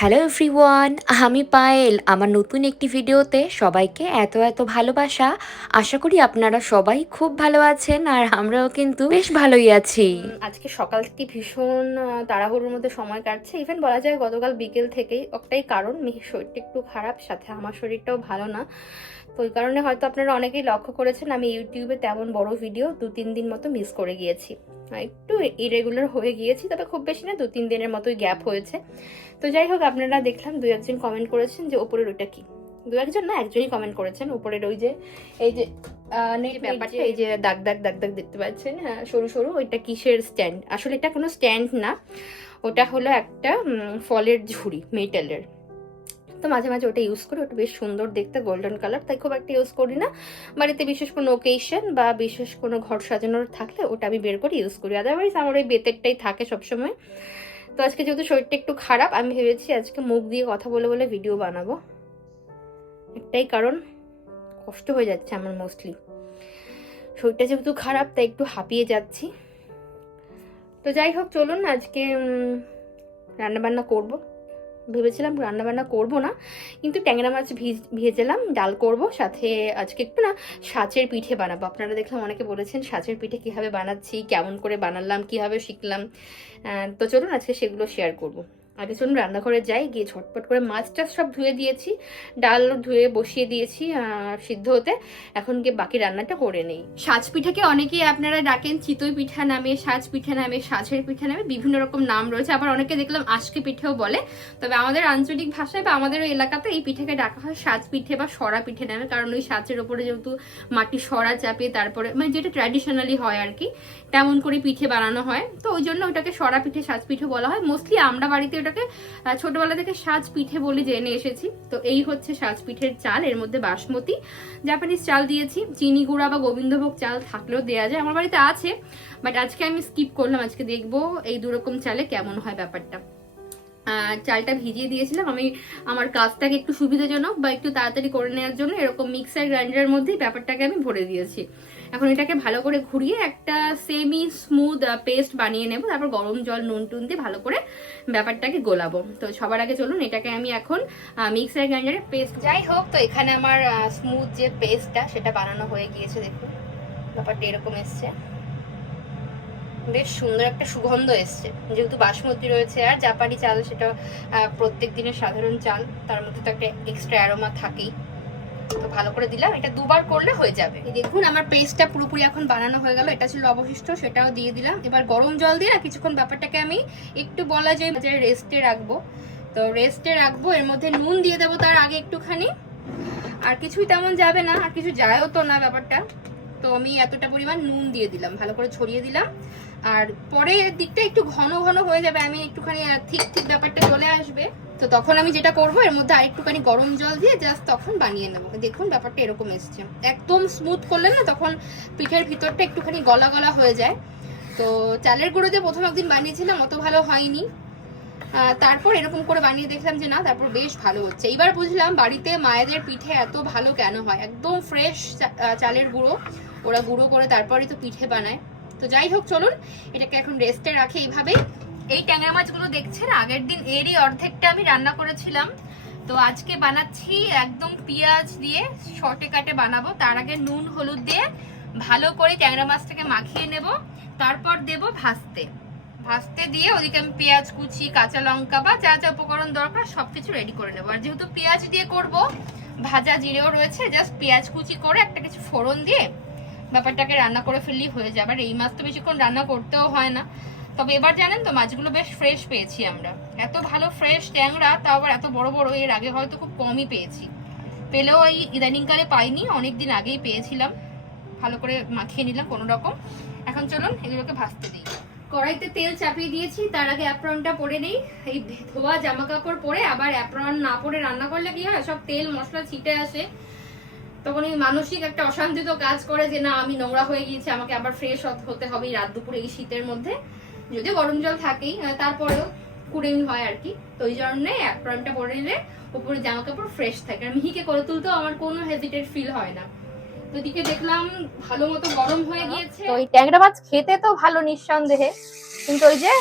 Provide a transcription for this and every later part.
Hello everyone, আমি পায়েল। আমার নতুন একটি ভিডিওতে সবাইকে এত এত ভালোবাসা। আশা করি আপনারা সবাই খুব ভালো আছেন আর আমরাও কিন্তু বেশ ভালোই আছি। আজকে সকাল থেকে ভীষণ তাড়াহুড়োর মধ্যে সময় কাটছে। ইভেন বলা যায় গতকাল বিকেল থেকেই। একটাই কারণ, মিহির শরীরটা একটু খারাপ, সাথে আমার শরীরটাও ভালো না। তো ওই কারণে হয়তো আপনারা অনেকেই লক্ষ্য করেছেন আমি ইউটিউবে তেমন বড় ভিডিও 2-3 দিন মতো মিস করে গিয়েছি। একটু ইরেগুলার হয়ে গিয়েছি, তবে খুব বেশি না, 2-3 দিনের মতোই গ্যাপ হয়েছে। তো যাই হোক, আপনারা দেখলাম 2-1 জন কমেন্ট করেছেন যে ওপরের ওইটা কি। 2-1 জন না, একজনই কমেন্ট করেছেন উপরের ওই যে এই যে ব্যাপারটা, এই যে দাগ দাগ দাগ দাগ দেখতে পাচ্ছেন, হ্যাঁ, সরু সরু, ওইটা কিসের স্ট্যান্ড? আসলে এটা কোনো স্ট্যান্ড না, ওটা হলো একটা ফলের ঝুড়ি, মেটালের। তো মাঝে মাঝে ওটা ইউজ করি, ওটা বেশ সুন্দর দেখতে, গোল্ডেন কালার, তাই খুব একটা ইউজ করি না। বাড়িতে বিশেষ কোনো ওকেশন বা বিশেষ কোনো ঘর সাজানোর থাকলে ওটা আমি বের করে ইউজ করি, আদারওয়াইজ আমার ওই বেতেরটাই থাকে সবসময়। তো আজকে যেহেতু শরীরটা একটু খারাপ, আমি ভেবেছি আজকে মুখ দিয়ে কথা বলে বলে ভিডিও বানাবো। একটাই কারণ, কষ্ট হয়ে যাচ্ছে আমার মোস্টলি, শরীরটা যেহেতু খারাপ তাই একটু হাঁপিয়ে যাচ্ছি। তো যাই হোক, চলুন আজকে রান্নাবান্না করব। ভেবেছিলাম রান্নাবান্না করব না, কিন্তু ট্যাংরা মাছ ভেজেলাম, ডাল করব, সাথে আজকে একটু না সাঁচের পিঠে বানাবো। আপনারা দেখলাম অনেকে বলেছেন সাঁচের পিঠে কিভাবে বানাচ্ছি, কেমন করে বানালাম, কিভাবে শিখলাম। তো চলুন আজকে সেগুলো শেয়ার করব। আগে চলুন রান্নাঘরে যাই, গিয়ে ঝটপট করে মাছ টাছ সব ধুয়ে দিয়েছি, ডাল ধুয়ে বসিয়ে দিয়েছি সিদ্ধ হতে। এখন গিয়ে বাকি রান্নাটা করে নেই। সাজ পিঠাকে অনেকেই আপনারা ডাকেন চিতই পিঠা নামে, সাজ পিঠা নামে, সাজের পিঠা নামে, বিভিন্ন রকম নাম রয়েছে। আবার অনেকে দেখলাম আজকে পিঠেও বলে। তবে আমাদের আঞ্চলিক ভাষায় বা আমাদের ওই এলাকাতে এই পিঠাকে ডাকা হয় সাজ পিঠে বা সরা পিঠে নামে, কারণ ওই সাজের ওপরে যেহেতু মাটি সরা চাপিয়ে তারপরে, মানে যেটা ট্র্যাডিশনালি হয় আর কি, তেমন করে পিঠে বানানো হয়, তো ওই জন্য ওটাকে সরা পিঠে, সাজ পিঠে বলা হয়। মোস্টলি আমরা বাড়িতে ওটাকে ছোটবেলা থেকে সাজ পিঠে বলে জেনে এসেছি। তো এই হচ্ছে সাজ পিঠের চাল, এর মধ্যে বাসমতি জাপানিজ চাল দিয়েছি, চিনি গুঁড়া বা গোবিন্দভোগ চাল থাকলেও দেওয়া যায়, আমার বাড়িতে আছে, বাট আজকে আমি স্কিপ করলাম। আজকে দেখবো এই দুরকম চালে কেমন হয় ব্যাপারটা। চালটা ভিজিয়ে দিয়েছিলাম আমি আমার কাজটাকে একটু সুবিধাজনক বা একটু তাড়াতাড়ি করে নেওয়ার জন্য, এরকম মিক্সার গ্রাইন্ডারের মধ্যেই ব্যাপারটাকে আমি ভরে দিয়েছি। এখন এটাকে ভালো করে ঘুরিয়ে একটা সেমি স্মুথ পেস্ট বানিয়ে নেব, তারপর গরম জল নুন টুন দিয়ে ভালো করে ব্যাপারটাকে গোলাবো। তো সবার আগে চলুন এটাকে আমি এখন মিক্সার গ্রাইন্ডারে পেস্ট। যাই হোক, তো এখানে আমার স্মুথ যে পেস্টটা সেটা বানানো হয়ে গিয়েছে, দেখুন ব্যাপারটা এরকম এসছে, বেশ সুন্দর একটা সুগন্ধ এসছে। যেহেতু বাসমতি রয়েছে আর জাপানি চাল, সেটা প্রত্যেক দিনের সাধারণ চাল, তার মধ্যে তো একটা এক্সট্রা অ্যারোমা থাকেই। তো ভালো করে দিলাম, এটা দুবার করলে হয়ে যাবে। দেখুন আমার পেস্টটা পুরোপুরি এখন বানানো হয়ে গেল, এটা ছিল অবশিষ্ট, সেটাও দিয়ে দিলাম। এবার গরম জল দিয়ে না কিছুক্ষণ ব্যাপারটাকে আমি একটু বলা যায় রেস্টে রাখবো। তো রেস্টে রাখবো, এর মধ্যে নুন দিয়ে দেবো তার আগে একটুখানি, আর কিছুই তেমন যাবে না, আর কিছু যায়ও তো না ব্যাপারটা। তো আমি এতটা পরিমাণ নুন দিয়ে দিলাম, ভালো করে ছড়িয়ে দিলাম। আর পরের দিকটা একটু ঘন ঘন হয়ে যাবে, আমি একটুখানি ঠিক ঠিক ব্যাপারটা চলে আসবে, তো তখন আমি যেটা করব, এর মধ্যে আরেকটুখানি গরম জল দিয়ে জাস্ট তখন বানিয়ে নেবো। দেখুন ব্যাপারটা এরকম এসছে, একদম স্মুথ করলে না তখন পিঠের ভিতরটা একটুখানি গলা গলা হয়ে যায়। তো চালের গুঁড়ো দিয়ে প্রথম একদিন বানিয়েছিলাম, অত ভালো হয়নি, তারপর এরকম করে বানিয়ে দেখলাম যে না, তারপর বেশ ভালো হচ্ছে। এইবার বুঝলাম বাড়িতে মায়েদের পিঠে এত ভালো কেন হয়, একদম ফ্রেশ চালের গুঁড়ো, ওরা গুঁড়ো করে তারপরই তো পিঠে বানায়। তো যাই হোক, চলুন এটাকে এখন রেস্টে রাখে এইভাবেই। এই ট্যাংরা মাছগুলো দেখছেন, আগের দিন এরই অর্ধেকটা আমি রান্না করেছিলাম, তো আজকে বানাচ্ছি একদম পেঁয়াজ দিয়ে শর্টে কাটে বানাবো। তার আগে নুন হলুদ দিয়ে ভালো করে ট্যাংরা মাছটাকে মাখিয়ে নেব, তারপর দেব ভাজতে। ভাজতে দিয়ে ওদিকে আমি পেঁয়াজ কুচি, কাঁচা লঙ্কা বা যা যা উপকরণ দরকার সবকিছু রেডি করে নেবো। আর যেহেতু পেঁয়াজ দিয়ে করব, ভাজা জিরেও রয়েছে, জাস্ট পেঁয়াজ কুচি করে একটা কিছু ফোড়ন দিয়ে ব্যাপারটাকে রান্না করে ফেললেই হয়ে যাবে। আর এই মাছ তো বেশিক্ষণ রান্না করতেও হয় না। তবে এবার জানেন তো, মাছগুলো বেশ ফ্রেশ পেয়েছি আমরা, এত ভালো ফ্রেশ ট্যাংরা, তাও আবার এত বড় বড়, এর আগে হয়তো খুব কমই পেয়েছি, পেলেও এই ইদানিংকালে পাইনি, অনেকদিন আগেই পেয়েছিলাম। ভালো করে মাখিয়ে নিলাম কোনো রকম। এখন চলুন এগুলোকে ভাজতে দিই। কড়াইতে তেল চাপিয়ে দিয়েছি, তার আগে অ্যাপ্রনটা পরে নেই। এই ধোয়া জামা কাপড় পরে আবার অ্যাপ্রন না পরে রান্না করলে কি হয়, সব তেল মশলা ছিটে আসে, তখন এই মানসিক একটা অশান্তি তো কাজ করে যে না, আমি নোংরা হয়ে গিয়েছি, আমাকে আবার ফ্রেশ হতে হবে এই রাত দুপুরে এই শীতের মধ্যে, যদিও গরম জল থাকেই, তারপরেও কুড়েমি হয় আর কি। তো ওই জন্য অ্যাপ্রনটা পরে নিলে উপরে জামা কাপড় ফ্রেশ থাকে, আর মিহিকে করে তুলতেও আমার কোনো হেজিটেট ফিল হয় না। তো দিকে দেখলাম ভালো মতো গরম হয়ে গিয়েছে। তো এই ট্যাংরা মাছ খেতে তো ভালো নিঃসন্দেহে, কিন্তু ওই যে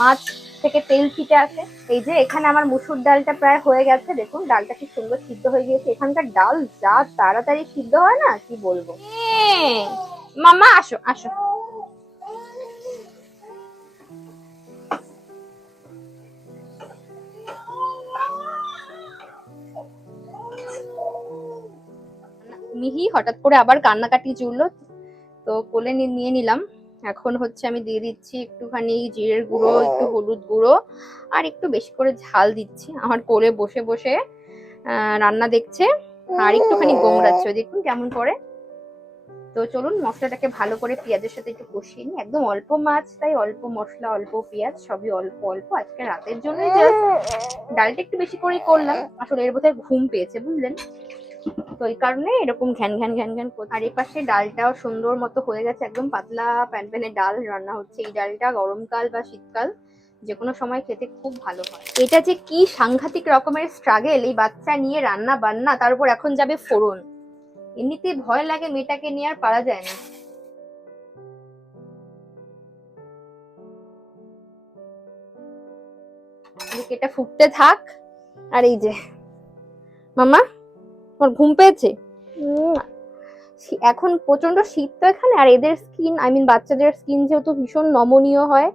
মাছ থেকে তেল ছিটে আসে। এই যে এখানে আমার মুসুর ডালটা প্রায় হয়ে গেছে, দেখুন ডালটা কি সুন্দর সিদ্ধ হয়ে গিয়েছে। এখানকার ডাল যা তাড়াতাড়ি সিদ্ধ হয় না কি বলবো। মামা আসো আসো। মিহি হঠাৎ করে আবার কান্নাকাটি জুড়লো, তো কোলে নিয়ে নিলাম। এখন হচ্ছে আমি দিয়ে দিচ্ছি একটুখানি জিরের গুঁড়ো, একটু হলুদ গুঁড়ো, আর একটু বেশি করে ঝাল দিচ্ছি। আমার কোলে বসে বসে রান্না দেখছে আর একটুখানি গোংড়াচ্ছে, দেখুন কেমন করে। তো চলুন মশলাটাকে ভালো করে পেঁয়াজের সাথে একটু কষিয়ে নিই। একদম অল্প মাছ, তাই অল্প মশলা, অল্প পেঁয়াজ, সবই অল্প অল্প। আজকে রাতের জন্য ডালটা একটু বেশি করেই করলাম, আসলে এর বোধহয় ঘুম পেয়েছে বুঝলেন, তো এই কারণে এরকম ঘ্যান ঘ্যান ঘ্যান ঘ্যান করছে। আর এই পাশে ডালটাও সুন্দর মতো হয়ে গেছে, একদম পাতলা প্যানপ্যানে ডাল রান্না হচ্ছে। এই ডালটা গরমকাল বা শীতকাল যে কোনো সময় খেতে খুব ভালো হয়। এটা যে কি সাংঘাতিক রকমের স্ট্রাগেল, এই বাচ্চা নিয়ে রান্না বান্না, তার উপর এখন যাবে ফোড়ন। এমনিতেই ভয় লাগে মেয়েটাকে নিয়ে, আর পারা যায় না। এটা ফুটতে থাক। আর এই যে মামা, তোমার ঘুম পেয়েছে? এখন প্রচন্ড শীত তো এখানে, আর এদের স্কিন, আই মিন বাচ্চাদের স্কিন যেহেতু ভীষণ নমনীয় হয়,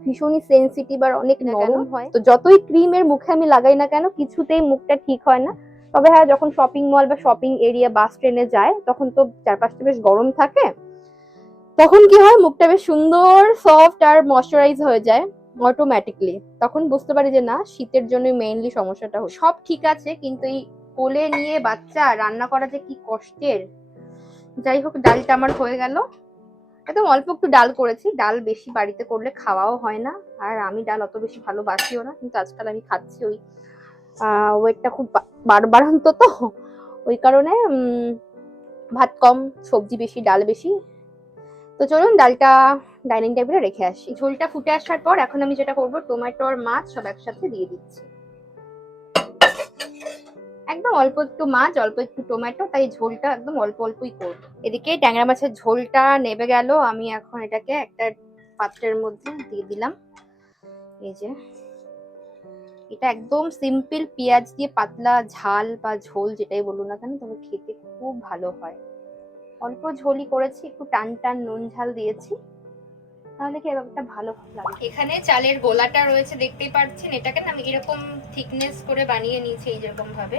ভীষণই সেন্সিটিভ আর অনেক নরম হয়, তো যতই ক্রিমের মুখে আমি লাগাই না কেন কিছুতেই মুখটা ঠিক হয় না। তবে হ্যাঁ, যখন শপিং মল বা শপিং এরিয়া বাস ট্রেনে যায় তখন তো চারপাশটা বেশ গরম থাকে, তখন কি হয় মুখটা বেশ সুন্দর সফট আর ময়শ্চারাইজ হয়ে যায় অটোমেটিকলি। তখন বুঝতে পারি যে না, শীতের জন্য মেইনলি সমস্যাটা হচ্ছে। সব ঠিক আছে, কিন্তু এই কোলে নিয়ে বাচ্চা রান্না করা যে কি কষ্টের। যাই হোক, ডালটা আমার হয়ে গেল। একদম অল্প একটু ডাল করেছি, ডাল বেশি বাড়িতে করলে খাওয়াও হয় না, আর আমি ডাল অত বেশি ভালোবাসিও না, কিন্তু আজকাল আমি খাচ্ছি। ওই ওয়েটটা খুব বাড়ন্ত তো, ওই কারণে ভাত কম, সবজি বেশি, ডাল বেশি। তো চলুন ডালটা ডাইনিং টেবিলে রেখে আসি। ঝোলটা ফুটে আসার পর এখন আমি যেটা করবো, টমেটো আর মাছ সব একসাথে দিয়ে দিচ্ছি। একদম অল্প একটু মাছ, অল্প একটু টমেটো, তাই ঝোলটা একদম অল্প অল্পই করবো। এদিকে ট্যাংরা মাছের ঝোলটা নেবে গেল, আমি এখন এটাকে একটা পাত্রের মধ্যে দিয়ে দিলাম। এই যে এটা একদম সিম্পল পেঁয়াজ দিয়ে পাতলা ঝাল বা ঝোল যেটাই বলুন না কেন, তবে খেতে খুব ভালো হয়। অল্প ঝোলই করেছি, একটু টান টান নুন ঝাল দিয়েছি, তাহলে কি ব্যাপারটা ভালো লাগে। এখানে চালের গোলাটা রয়েছে দেখতেই পাচ্ছেন, এটাকে আমি এরকম থিকনেস করে বানিয়ে নিয়েছি এই যেরকম ভাবে।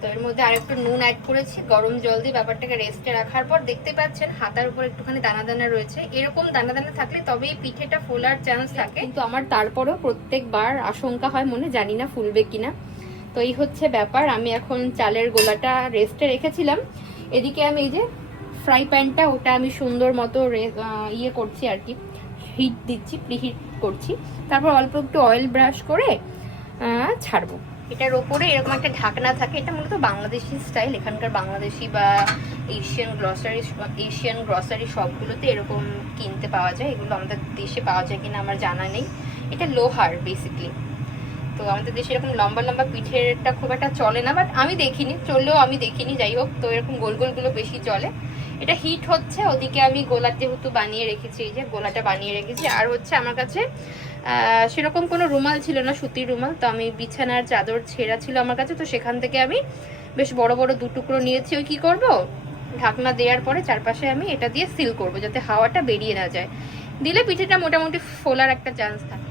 তো এর মধ্যে আরেকটু নুন অ্যাড করেছি, গরম জল দিয়ে ব্যাপারটাকে রেস্টে রাখার পর দেখতে পাচ্ছেন হাতার উপর একটুখানি দানা দানা রয়েছে। এরকম দানা দানা থাকলে তবেই পিঠেটা ফোলার চান্স থাকে, কিন্তু আমার তারপরেও প্রত্যেকবার আশঙ্কা হয় মনে, জানি না ফুলবে কিনা। তো এই হচ্ছে ব্যাপার। আমি এখন চালের গোলাটা রেস্টে রেখেছিলাম, এদিকে আমি এই যে ফ্রাই প্যানটা, ওটা আমি সুন্দর মতো ইয়ে করছি আর কি, হিট দিচ্ছি, প্রিহিট করছি। তারপর অল্প একটু অয়েল ব্রাশ করে ছাড়বো। এটার ওপরে এরকম একটা ঢাকনা থাকে, এটা মূলত বাংলাদেশি স্টাইল, এখানকার বাংলাদেশি বা এশিয়ান গ্রসারি শপগুলোতে এরকম কিনতে পাওয়া যায়। এগুলো আমাদের দেশে পাওয়া যায় কিনা আমার জানা নেই। এটা লোহার বেসিকলি। তো আমাদের দেশে এরকম লম্বা লম্বা পিঠেরটা খুব একটা চলে না, বাট আমি দেখিনি, চললেও আমি দেখিনি। যাই হোক, তো এরকম গোল গোলগুলো বেশি চলে। এটা হিট হচ্ছে, ওদিকে আমি গোলা যেহেতু বানিয়ে রেখেছি, এই যে গোলাটা বানিয়ে রেখেছি। আর হচ্ছে আমার কাছে সেরকম কোনো রুমাল ছিল না, সুতির রুমাল, তো আমি বিছানার চাদর ছেঁড়া ছিল আমার কাছে, তো সেখান থেকে আমি বেশ বড় বড় দু টুকরো নিয়েছি। ওই কি করব, ঢাকনা দেওয়ার পরে চারপাশে আমি এটা দিয়ে সিল করব, যাতে হাওয়াটা বেরিয়ে না যায়। দিলে পিঠেটা মোটামুটি ফোলার একটা চান্স থাকে।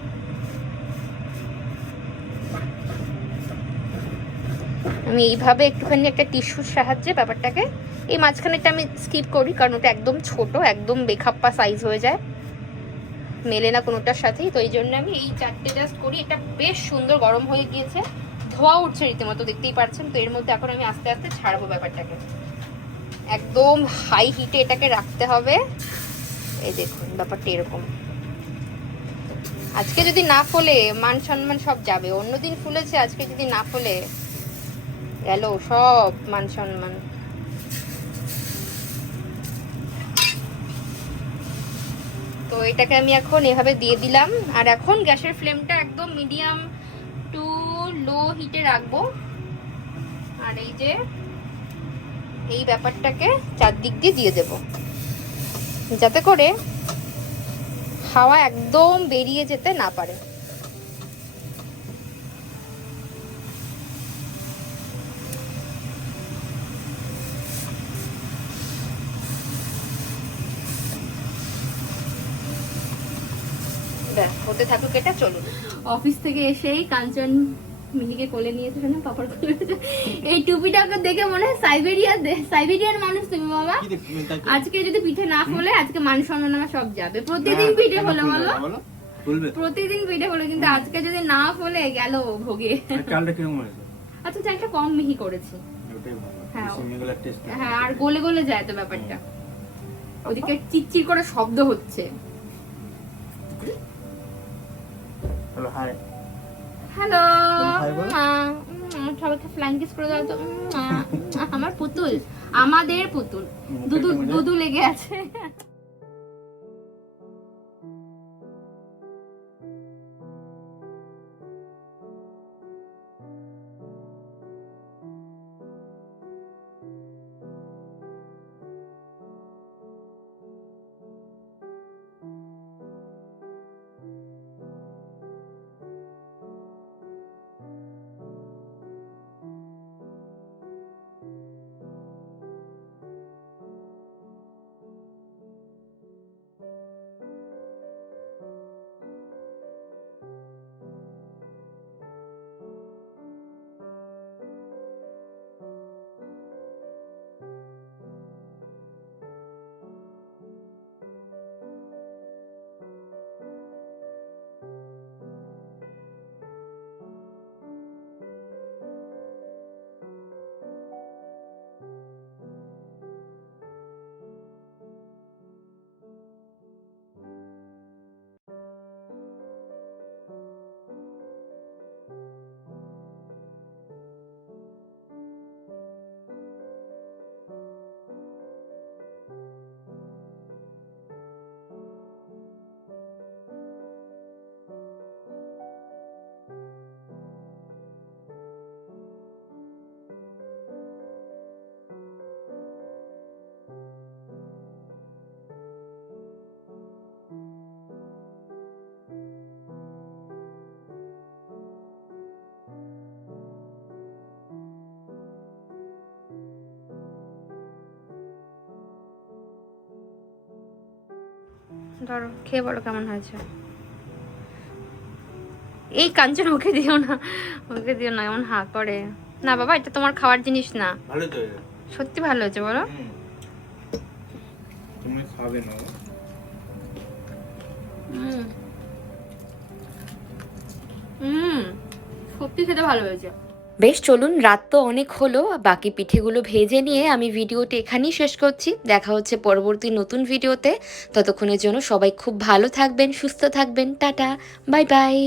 আমি এইভাবে একটুখানি একটা টিস্যুর সাহায্যে ব্যাপারটাকে, এই মাঝখানেটা আমি স্কিপ করি কারণ ওটা একদম ছোট, একদম বেখাপ্পা সাইজ হয়ে যায়, মেলে না কোনোটার সাথেই। তো এই জন্য আমি এই চারটে জাস্ট করি। এটা বেশ সুন্দর গরম হয়ে গিয়েছে, ধোয়া উঠছে রীতিমতো, দেখতেই পাচ্ছেন। তো এর মধ্যে এখন আমি আস্তে আস্তে ছাড়বো ব্যাপারটাকে, একদম হাই হিটে এটাকে রাখতে হবে। এই দেখুন ব্যাপারটা এরকম। আজকে যদি না ফোলে মান সম্মান সব যাবে, অন্যদিন ফুলেছে, আজকে যদি না ফোলে গেল সব মান সম্মান। তো এটাকে আমি এখন এভাবে দিয়ে দিলাম, আর এখন গ্যাসের ফ্লেমটা একদম মিডিয়াম টু লো হিটে রাখবো। আর এই যে এই ব্যাপারটাকে চারদিক দিয়ে দেব, যাতে করে হাওয়া একদম বেরিয়ে যেতে না পারে। হতে থাকুক এটা। চলুন, অফিস থেকে এসেই কাঞ্চন মিহিকে কোলে নিয়েছে না, পাপার কোলে। এই টুপিটাকে দেখে মনে হয় সাইবেরিয়ার মানুষ তুমি বাবা। আজকে যদি পিঠে না ফোলে আজকে মান সম্মান আমার সব যাবে। প্রতিদিন পিঠে ফোলে বলো, প্রতিদিন পিঠে ফোলে, কিন্তু আজকে যদি না ফোলে গেল ভোগে। আচ্ছা চালটা কম মিহি করেছি। হ্যাঁ হ্যাঁ, আর গলে গলে যায় তো ব্যাপারটা। ওদিকে চিচির করে শব্দ হচ্ছে। হ্যালো, সবাইকে ফ্লাইং কিস করে দাও তো। আমার পুতুল, আমাদের পুতুল দুদু দুদু লেগে আছে। ধরো খেয়ে বলো কেমন হয়েছে। এই কাঞ্চন ওকে দিও না, ওকে দিও না, এমন হা করে না বাবা, এটা তোমার খাওয়ার জিনিস না। ভালো তো, সত্যি ভালো হয়েছে বলো। তুমি খাবে না? সত্যি খেতে ভালো হয়েছে। বেশ চলুন, রাত তো অনেক হলো, বাকি পিঠেগুলো ভেজে নিয়ে আমি ভিডিওটি এখানেই শেষ করছি। দেখা হচ্ছে পরবর্তী নতুন ভিডিওতে। ততক্ষণের জন্য সবাই খুব ভালো থাকবেন, সুস্থ থাকবেন। Tata, bye bye.